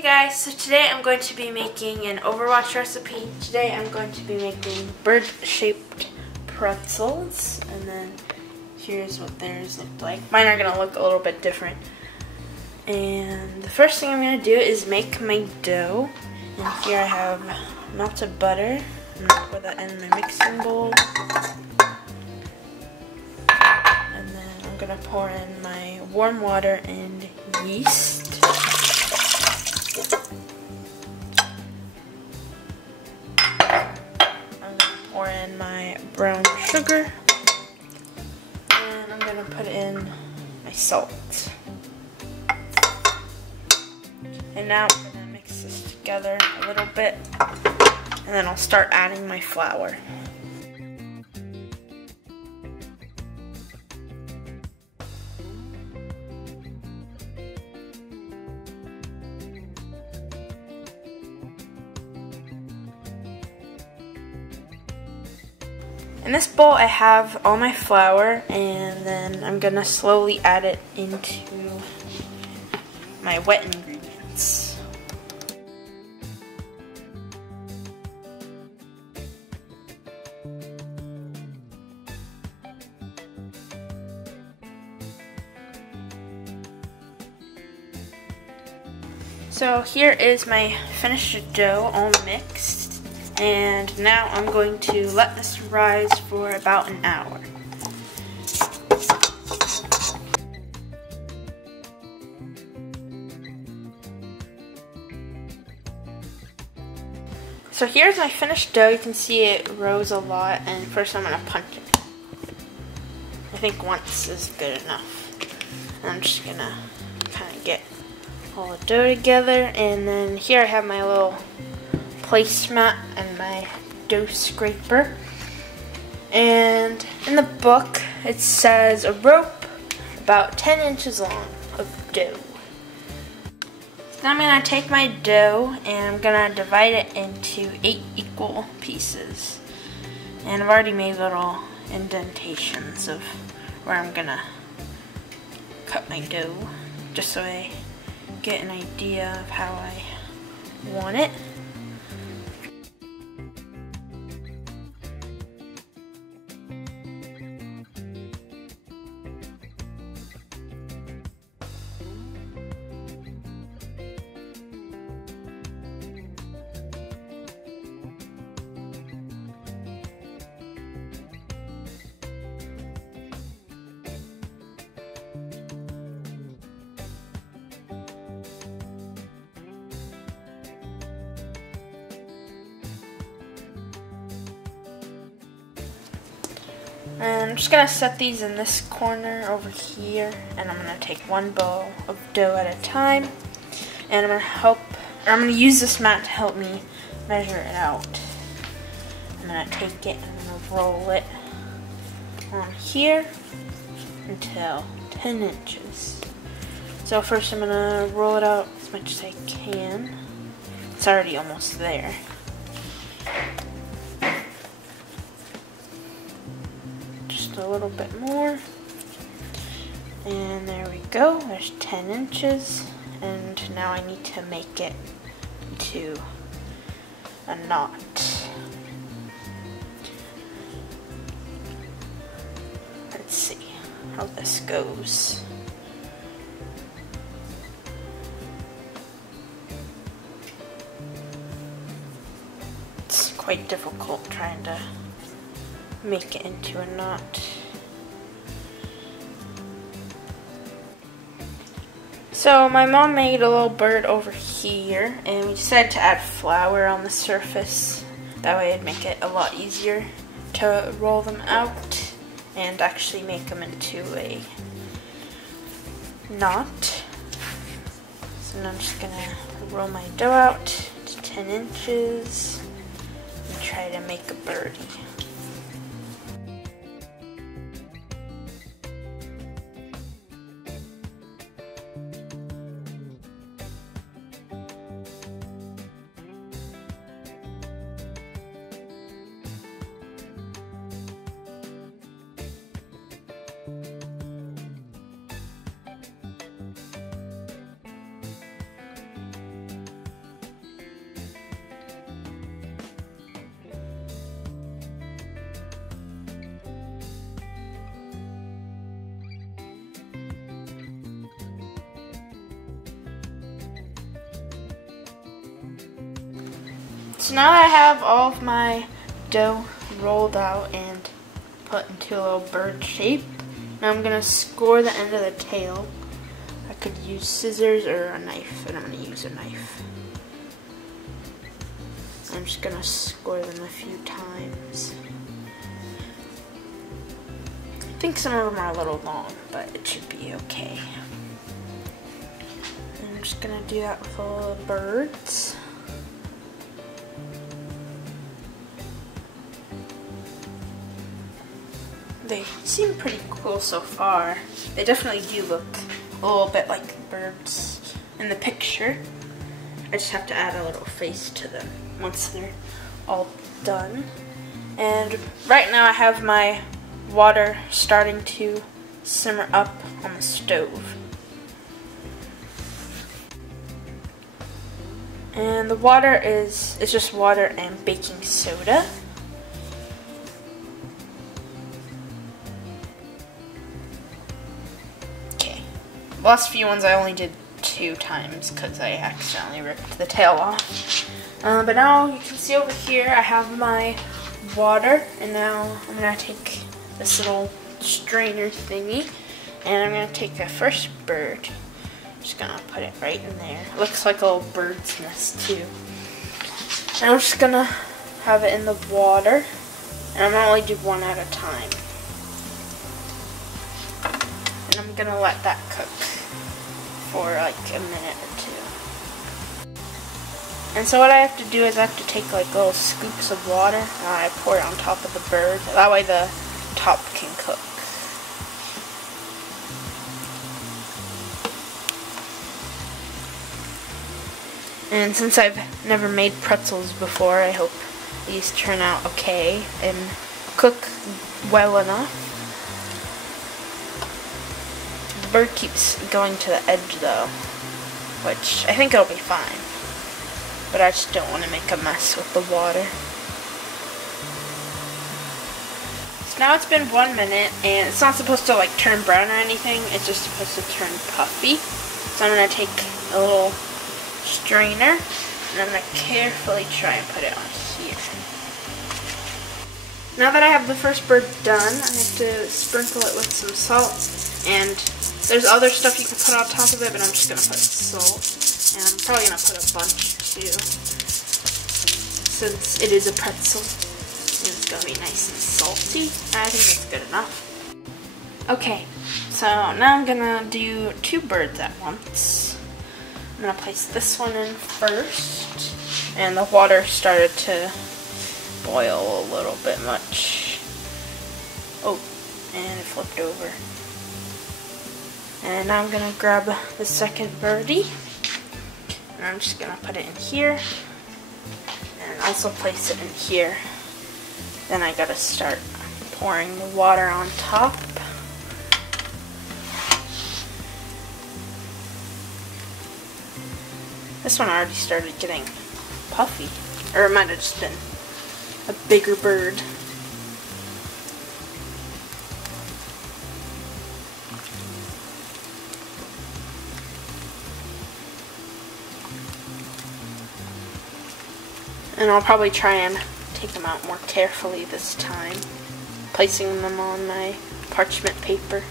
Hey guys, so today I'm going to be making an Overwatch recipe. Today I'm going to be making bird-shaped pretzels, and then here's what theirs look like. Mine are going to look a little bit different. And the first thing I'm going to do is make my dough. And here I have melted butter. I'm going to put that in my mixing bowl. And then I'm going to pour in my warm water and yeast. Pour in my brown sugar, and I'm going to put in my salt. And now I'm going to mix this together a little bit, and then I'll start adding my flour. In this bowl I have all my flour, and then I'm going to slowly add it into my wet ingredients. So here is my finished dough all mixed. And now I'm going to let this rise for about an hour. So here's my finished dough. You can see it rose a lot, and first I'm going to punch it. I think once is good enough. I'm just going to kind of get all the dough together, and then here I have my little placemat and my dough scraper. And in the book it says a rope about 10 inches long of dough. Now I'm going to take my dough and I'm going to divide it into 8 equal pieces. And I've already made little indentations of where I'm going to cut my dough, just so I get an idea of how I want it. And I'm just going to set these in this corner over here, and I'm going to take one bowl of dough at a time, and I'm going to use this mat to help me measure it out. I'm going to take it and I'm going to roll it on here until 10 inches. So first I'm going to roll it out as much as I can. It's already almost there. A little bit more, and there we go. There's 10 inches, and now I need to make it into a knot. Let's see how this goes. It's quite difficult trying to make it into a knot. So my mom made a little bird over here, and we decided to add flour on the surface. That way it'd make it a lot easier to roll them out and actually make them into a knot. So now I'm just gonna roll my dough out to 10 inches and try to make a birdie. So now that I have all of my dough rolled out and put into a little bird shape, now I'm going to score the end of the tail. I could use scissors or a knife, and I'm going to use a knife. I'm just going to score them a few times. I think some of them are a little long, but it should be okay. And I'm just going to do that with all the birds. They seem pretty cool so far. They definitely do look a little bit like the birds in the picture. I just have to add a little face to them once they're all done. And right now I have my water starting to simmer up on the stove. And the water is just water and baking soda. The last few ones I only did 2 times because I accidentally ripped the tail off. But now you can see over here I have my water, and now I'm going to take this little strainer thingy and I'm going to take the first bird. I'm just going to put it right in there. It looks like a little bird's nest too. And I'm just going to have it in the water, and I'm going to only do one at a time. And I'm going to let that cook for like a minute or 2. And so what I have to do is I have to take like little scoops of water and I pour it on top of the bird. That way the top can cook. And since I've never made pretzels before, I hope these turn out okay and cook well enough. The bird keeps going to the edge though, which I think it'll be fine, but I just don't want to make a mess with the water. So now it's been 1 minute, and it's not supposed to like turn brown or anything, it's just supposed to turn puffy. So I'm going to take a little strainer and I'm going to carefully try and put it on here. Now that I have the first bird done, I have to sprinkle it with some salt, and there's other stuff you can put on top of it, but I'm just going to put salt, and I'm probably going to put a bunch too, since it is a pretzel, and it's going to be nice and salty. I think that's good enough. Okay, so now I'm going to do 2 birds at once. I'm going to place this one in first, and the water started to boil a little bit much. Oh, and it flipped over. And now I'm going to grab the second birdie, and I'm just going to put it in here, and also place it in here. Then I got to start pouring the water on top. This one already started getting puffy, or it might have just been a bigger bird. And I'll probably try and take them out more carefully this time, placing them on my parchment paper.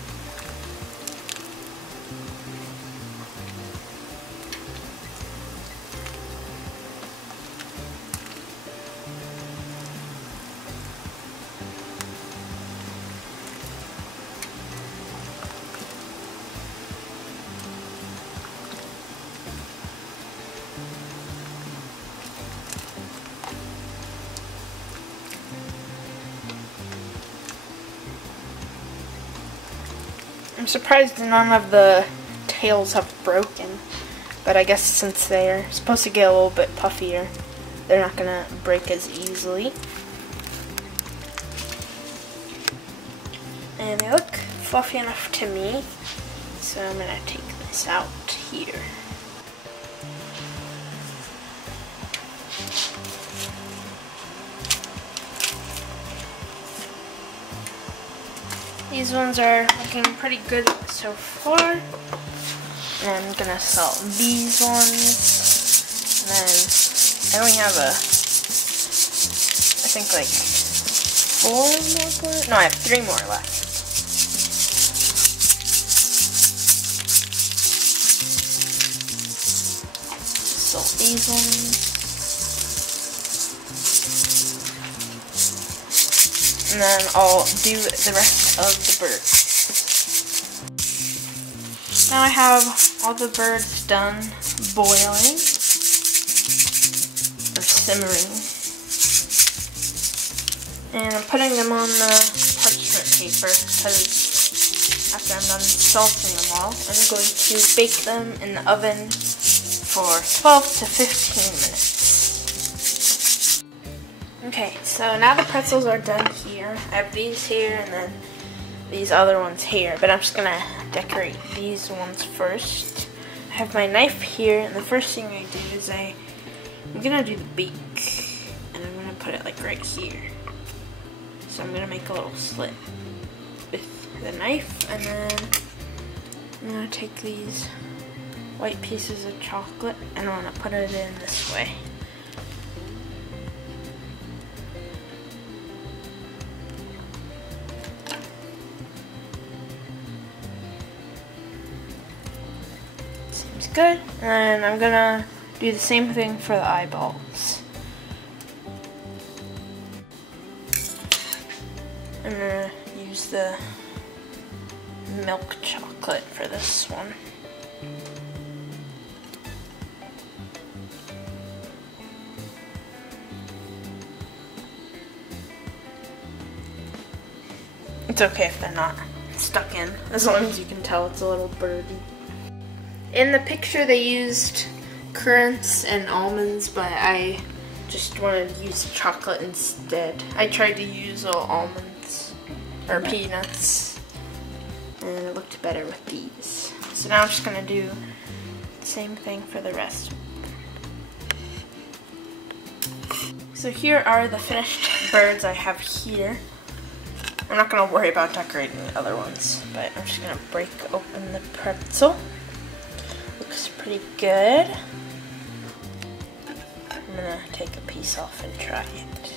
I'm surprised none of the tails have broken, but I guess since they're supposed to get a little bit puffier, they're not going to break as easily. And they look fluffy enough to me, so I'm going to take this out here. These ones are looking pretty good so far. And I'm gonna salt these ones. And then I only have a think like 4 more birds. No, I have 3 more left. So these ones. And then I'll do the rest of the birds. Now I have all the birds done boiling or simmering. And I'm putting them on the parchment paper because after I'm done salting them all, I'm going to bake them in the oven for 12 to 15 minutes. Okay, so now the pretzels are done here. I have these here and then these other ones here, but I'm just gonna decorate these ones first. I have my knife here, and the first thing I do is I'm gonna do the beak, and I'm gonna put it like right here. So I'm gonna make a little slit with the knife, and then I'm gonna take these white pieces of chocolate and I'm gonna put it in this way. Seems good. And I'm gonna do the same thing for the eyeballs. I'm gonna use the milk chocolate for this one. It's okay if they're not stuck in, as long as you can tell it's a little birdie. In the picture they used currants and almonds, but I just wanted to use chocolate instead. I tried to use almonds, or peanuts, and it looked better with these. So now I'm just going to do the same thing for the rest. So here are the finished birds I have here. I'm not going to worry about decorating the other ones, but I'm just going to break open the pretzel. Looks pretty good. I'm going to take a piece off and try it.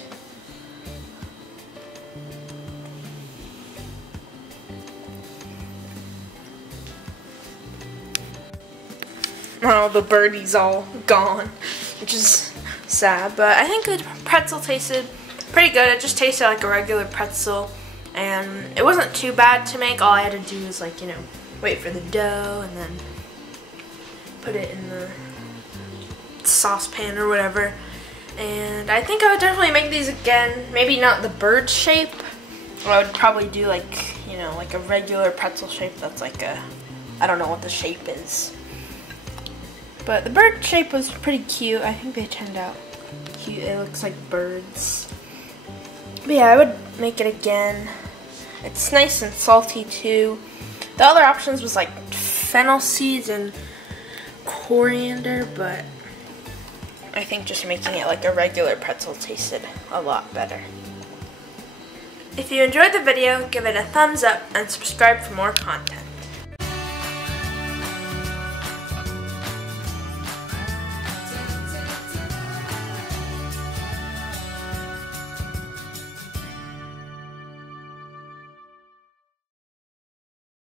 Oh, the birdie's all gone, which is sad, but I think the pretzel tasted pretty good. It just tasted like a regular pretzel. And it wasn't too bad to make. All I had to do was, like, you know, wait for the dough and then put it in the saucepan or whatever. And I think I would definitely make these again. Maybe not the bird shape. I would probably do, like, you know, like a regular pretzel shape that's like a, I don't know what the shape is. But the bird shape was pretty cute. I think they turned out cute. It looks like birds. But yeah, I would make it again. It's nice and salty too. The other options was like fennel seeds and coriander, but I think just making it like a regular pretzel tasted a lot better. If you enjoyed the video, give it a thumbs up and subscribe for more content.